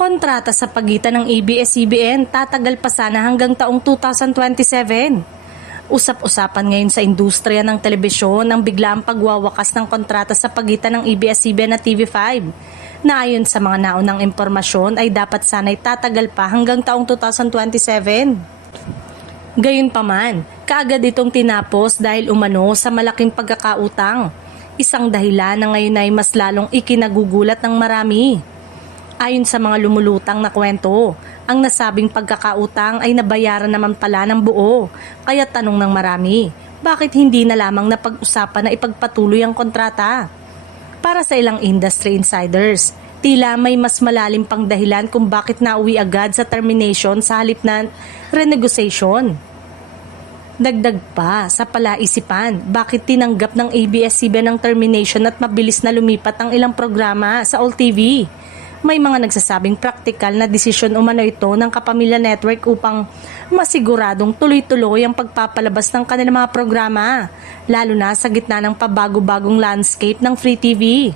Kontrata sa pagitan ng ABS-CBN tatagal pa sana hanggang taong 2027. Usap-usapan ngayon sa industriya ng telebisyon ang biglaang pagwawakas ng kontrata sa pagitan ng ABS-CBN at TV5 na ayon sa mga naunang impormasyon ay dapat sana'y tatagal pa hanggang taong 2027. Gayunpaman, kaagad itong tinapos dahil umano sa malaking pagkakautang, isang dahilan na ngayon ay mas lalong ikinagugulat ng marami. Ayon sa mga lumulutang na kwento, ang nasabing pagkakautang ay nabayaran naman pala ng buo. Kaya tanong ng marami, bakit hindi na lamang napag-usapan na ipagpatuloy ang kontrata? Para sa ilang industry insiders, tila may mas malalim pang dahilan kung bakit nauwi agad sa termination sa halip na renegotiation. Dagdag pa sa palaisipan, bakit tinanggap ng ABS-CBN ang termination at mabilis na lumipat ang ilang programa sa All TV? May mga nagsasabing praktikal na desisyon umano ito ng Kapamilya Network upang masiguradong tuloy-tuloy ang pagpapalabas ng kanilang mga programa, lalo na sa gitna ng pabago-bagong landscape ng Free TV.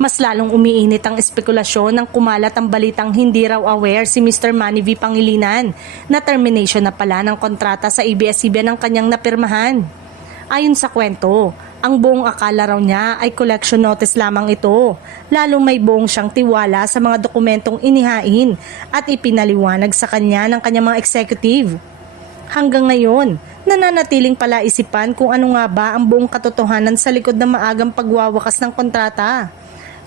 Mas lalong umiinit ang espekulasyon ng kumalat ang balitang hindi raw aware si Mr. Manny V. Pangilinan na termination na pala ng kontrata sa ABS-CBN ang kanyang napirmahan. Ayon sa kwento, ang buong akala raw niya ay collection notice lamang ito, lalong may buong siyang tiwala sa mga dokumentong inihain at ipinaliwanag sa kanya ng kanyang mga executive. Hanggang ngayon, nananatiling palaisipan kung ano nga ba ang buong katotohanan sa likod ng maagang pagwawakas ng kontrata.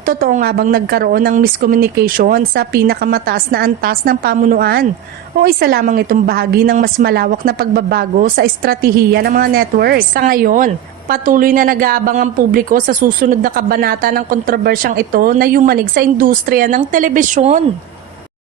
Totoo nga bang nagkaroon ng miscommunication sa pinakamataas na antas ng pamunuan o isa lamang itong bahagi ng mas malawak na pagbabago sa estratehiya ng mga network? Sa ngayon, patuloy na nag-aabang ang publiko sa susunod na kabanata ng kontrobersyang ito na yumanig sa industriya ng telebisyon.